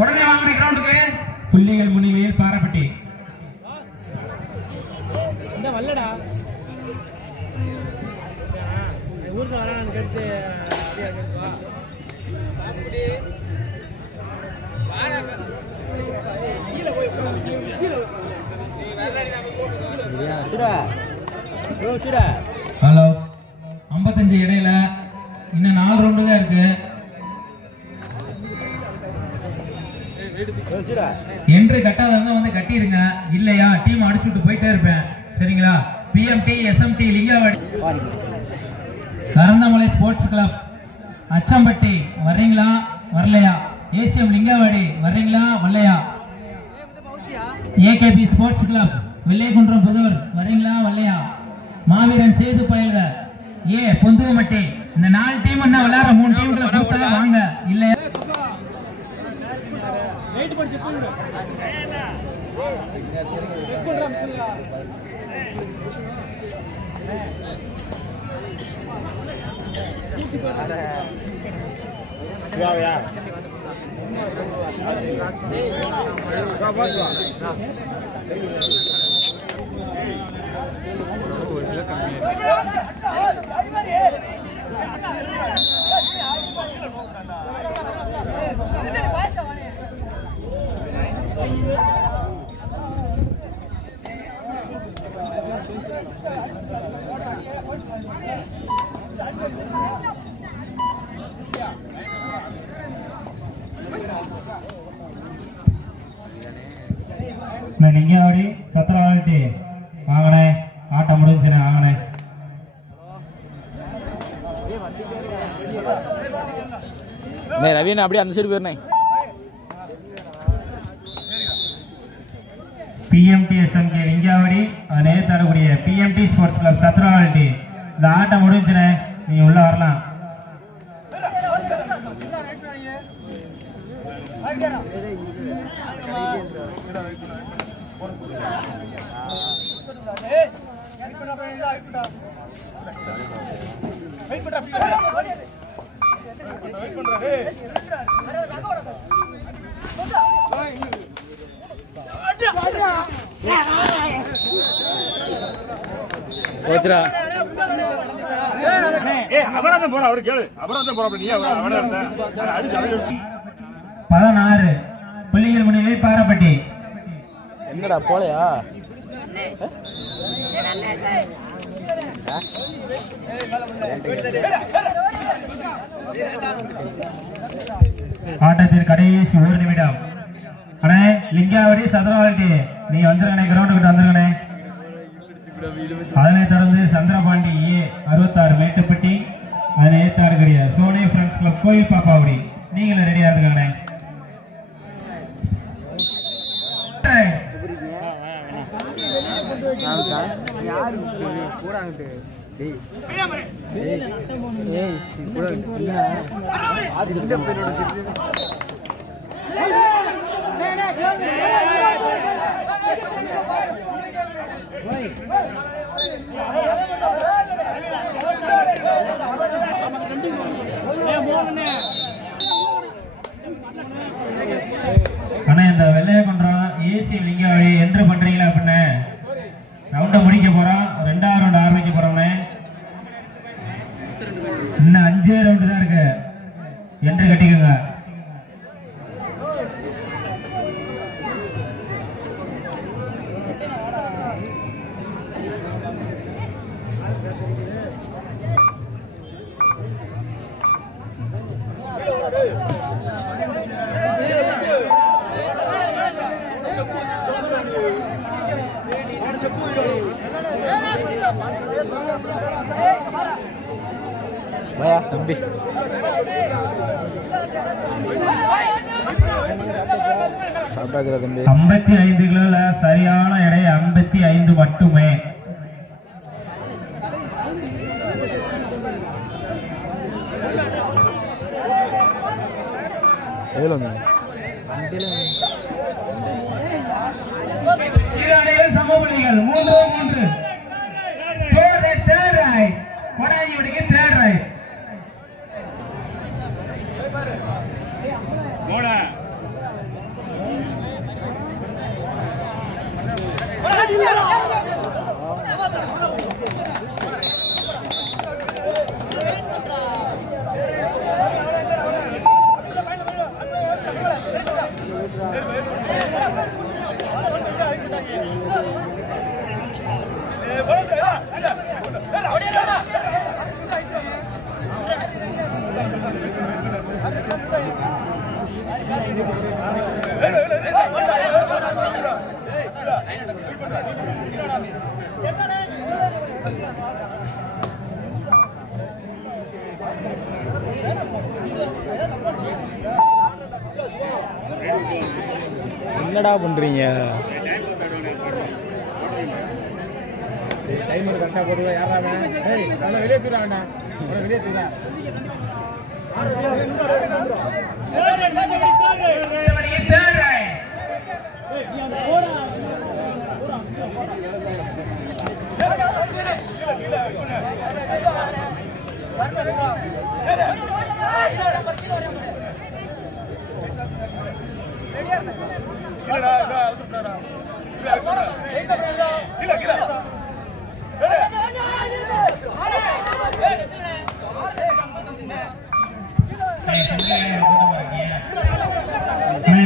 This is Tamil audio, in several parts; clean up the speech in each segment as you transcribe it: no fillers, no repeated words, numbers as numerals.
உடனே வாங்க கிரவுண்டுக்கு. புள்ளிகள் முன்னிலையில் பாராப்பட்டி. இந்த வல்லடா ஊருக்கு வரான்னு கேட்டு ஹலோ 55 இடையில இன்னும் 4 ரவுண்டு தான் இருக்கு. என்று கட்டாதவங்க வந்து கட்டிருங்க, இல்லையா டீம் அடிச்சுட்டு போயிட்டே இருப்பேன். சரிங்களா? PMT SMT Lingavadi Karanthamalai sports club Achampatti வர்றீங்களா வரலையா? ஏசிஎம் லிங்காவாடி வர்றீங்களா வரலையா? AKP sports club Vellaiyakundram Pudur வர்றீங்களா வரலையா? மாவீரன் சேது பயல்க பொந்துவமட்டி இந்த 4 டீம் என்ன விளையாடுற 3 டீம்களை கூப்பிட்டா வாங்க, இல்லையா? லிங்காவடி சத்திரவாடி வாங்கண்ணே, ஆட்டம் முடிஞ்சுண்ணே வாங்கண்ணே. ரவீன் அப்படியே அந்த சைடு போயிருந்தேன். பிஎம்டி எஸ்எம்கே லிங்காவடி அதே தரக்கூடிய பிஎம்டி ஸ்போர்ட்ஸ் கிளப் சத்திரவாடி இந்த ஆட்டம் முடிஞ்சுண்ணே, நீங்க உள்ள வரலாம். போற அவரு கேளு, அப்புறம் தான் போற. நீ 16 புள்ளிகள் முன்னிலை பாராப்பட்டி. என்னடா போலையா? ஆட்டத்தின் கடைசி 1 நிமிடம். அண்ணே லிங்காவடி சதுரவாடி நீ வந்துருங்கண்ணே, கிரவுண்டுக்கிட்ட வந்துருங்கண்ணே. அதனை தொடர்ந்து சந்திரபாண்டி 66 மேட்டுப்பட்டி அதனை ஏத்தாடுகிற சோனே ஃப்ரெண்ட்ஸ் கிளப் கோயில் பாப்பாவடி நீங்களும் ரெடியா இருக்காங்கண்ணே. அண்ணா இந்த வெள்ளையகுன்றம் ஏசி லிங்காவடி என்று பண்றீங்களா அப்படின்னு ரவுண்ட முடிக்க போறோம். 2வது ரவுண்ட் ஆரம்பிக்க போறோம்னே. இன்னும் 5 ரவுண்டு தான் இருக்கு. என்று கட்டிக்கோங்க. தம்பி 55 கிலோல சரியான எடை 55 மட்டுமே. சமபலிகள் 3-3 தேர்ட் ரைட் கொடாஜிவடிக்கு தேர்ட் ரைட். என்னடா பண்றீங்க? டைமர் கரெக்டா போடுவா. யாரா ஏய் அவன வெளிய தூறானே. அவன வெளிய தூறா.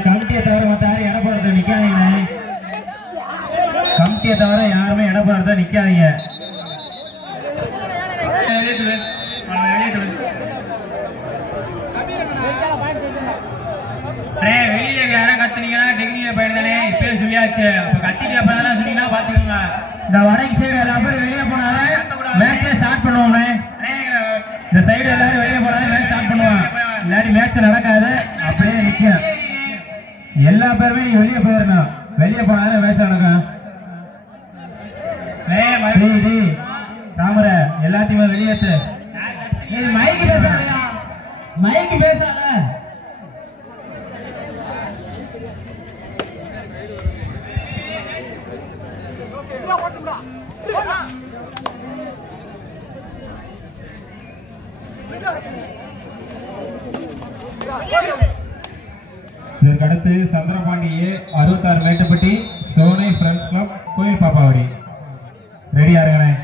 கமிட்டியை தவிர மத்த யாரும் எடப்பாடுறத நிக்காதீங்க. கமிட்டியை தவிர யாருமே எடப்பாடுறத நிக்காதீங்க. வெளியில யாரும் கத்துனீங்கன்னா டெக்னிக்கல போயிருந்தானே இப்பயே சொல்லியாச்சு. அப்ப கட்சிக்கு அப்புறம் சொன்னீங்கன்னா பாத்துக்கோங்க. இந்த வடக்கு சைடு எல்லா பேரும் வெளியே போனாலும் மேட்சே ஸ்டார்ட் பண்ணுவோம். இந்த சைடு எல்லாரும் வெளியே போனாலும் மேட்ச் ஸ்டார்ட் பண்ணுவோம். இல்லாட்டி மேட்ச் நடக்காது, அப்படியே நிக்கும். எல்லா பேருமே நீங்க வெளியே போயிடணும். வெளியே போனாலும் மேட்ச் நடக்கும். ராமர எல்லாத்தையுமே வெளியேற்று. மைக்கு பேசாத, மைக்கு பேசாத. இதற்கடுத்து சந்திரபாண்டியே 66 மேட்டுப்பட்டி சோனை ஃப்ரெண்ட்ஸ் கிளப் கோயில் பாப்பாவடி ரெடியா இருங்கண்ணே.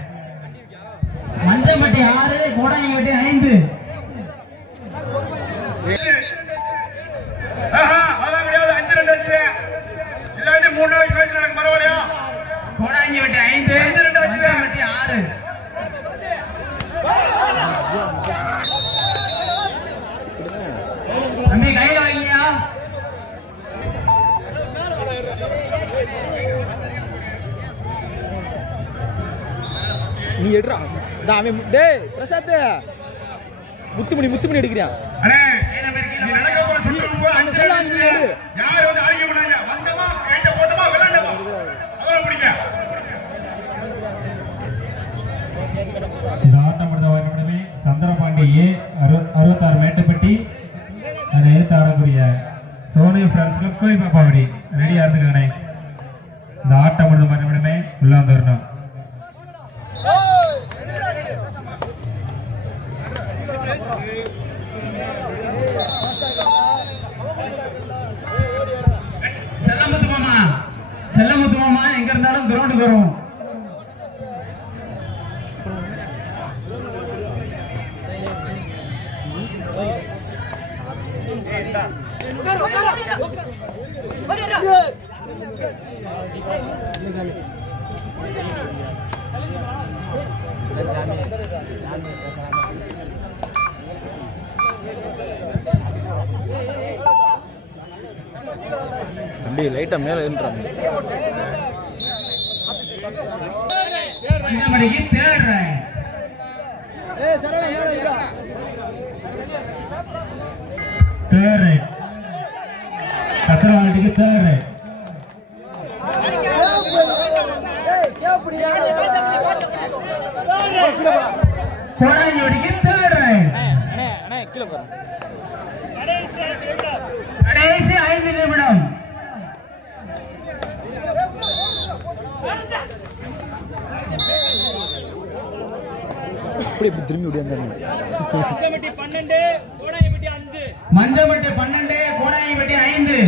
மஞ்சம்பட்டி 6 கோடாங்கிப்பட்டி 5. கோடாங்கிப்பட்டி 5 மஞ்சம்பட்டி 6. அண்ணே கையில வாங்கியா? நீ எடுறா. தாமே டேய் பிரசாத் முத்துமணி எடுக்கறியா? அண்ணே ஏன பேர்க்கீங்க நடக்க போற சுட்டு போ. அந்த சைடு ஆன் பண்ணு. யார் வந்து ஆர்கியூ பண்ணாங்க? வந்தமா கேட்ட போட்டமா விளையாண்டமா. அவள பிடிங்க. இந்த ஆட்டம் முடிந்தவனே சந்திரபாண்டியே 66 மேட்டுப்பட்டி அதை எடுத்து ஆடக்கூடிய சோனை ஃப்ரெண்ட்ஸ் கிளப் கோயில் பாப்பாவடி ரெடியா இருந்துக்கண்ணே. இந்த ஆட்டம் முடிந்த மறுபடியுமே உள்ள வந்துடணும். செல்லமுத்து மாமா எங்க இருந்தாலும் கிரவுண்டுக்கு வரும். தம்பி லைட்டா மேல ஏறுறாங்க. மணிக்கு தேடுறேன். ஏய் சரவணா ஏறா. தேடுறேன். கத்திரவாடிக்கு தேடுறேன். கோடாங்கிப்பட்டிக்கு தேடுறேன். அண்ணே கீழ போறேன். கடைசி 5 நிமிடம். இப்படி திரும்பி ஓடியாங்க. மஞ்சம்பட்டி 12 கோடாங்கிப்பட்டி 5.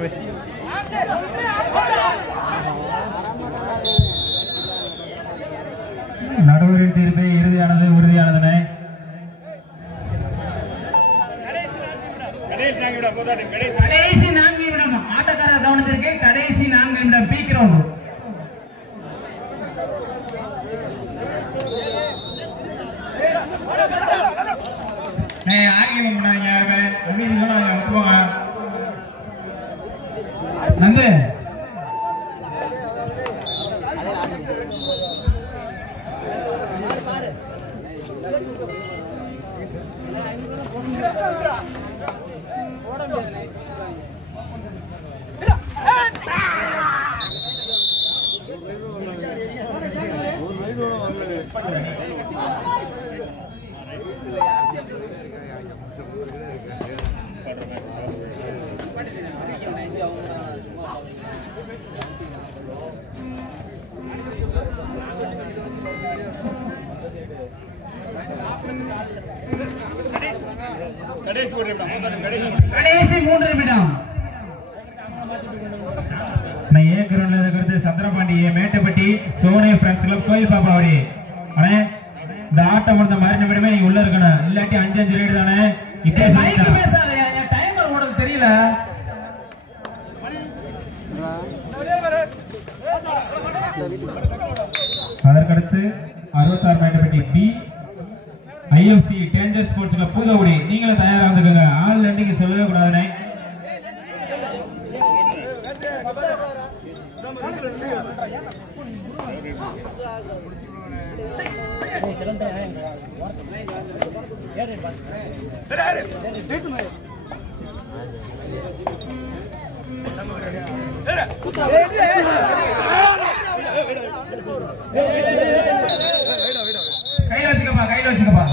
தம்பி. நடுவரின் தீர்ப்பு இறுதியானது உறுதியானதுனே. கடைசி 4 நிமிடம் ஆட்டக்காரர் கவனத்திற்கு. கடைசி 4 நிமிடம் பீக் கிரவுண்ட். நந்து கடைசி 3 நிமிடம். Chandrapandi Mettupatti Sony friends club கோயில் பாப்பாவடி. அண்ணே இந்த ஆட்டம் முடிந்த மாதிரி நிமிடமே நீங்க உள்ள இருக்கணும். இல்லாட்டி 5 ரேட் தானே. இப்போ பேசாத, டைமர் ஓடுறது தெரியல. அதற்கடுத்து 66 Mettupatti B IFC danger sports club Boothakudi. நீங்களும் தயாரா இருந்துக்கங்க. ஆல் லண்டிங் சொல்லவே கூடாதுனே. கையில வச்சுக்கப்பா, கையில வச்சுக்கப்பா.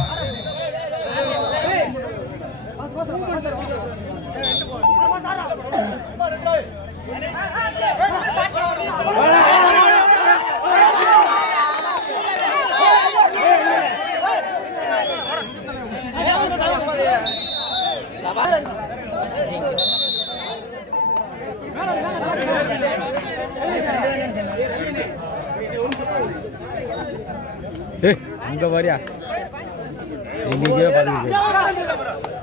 அங்க வரியா எங்கேயோ பாத்துக்கிட்டு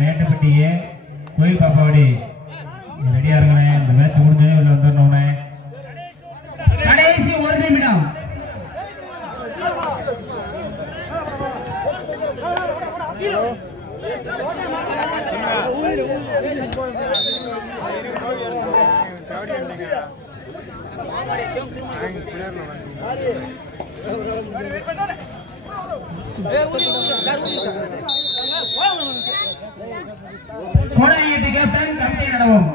மேட்டுப்பட்டியே கோயில் பாப்பாவடி ரெடியா இருங்க. இந்த மேட்ச் முடிஞ்சே உள்ள வந்துடணும். கடைசி 1 நிமிடம். கோடாயேட்டு கேப்டன் கமிட்டி நடவும்.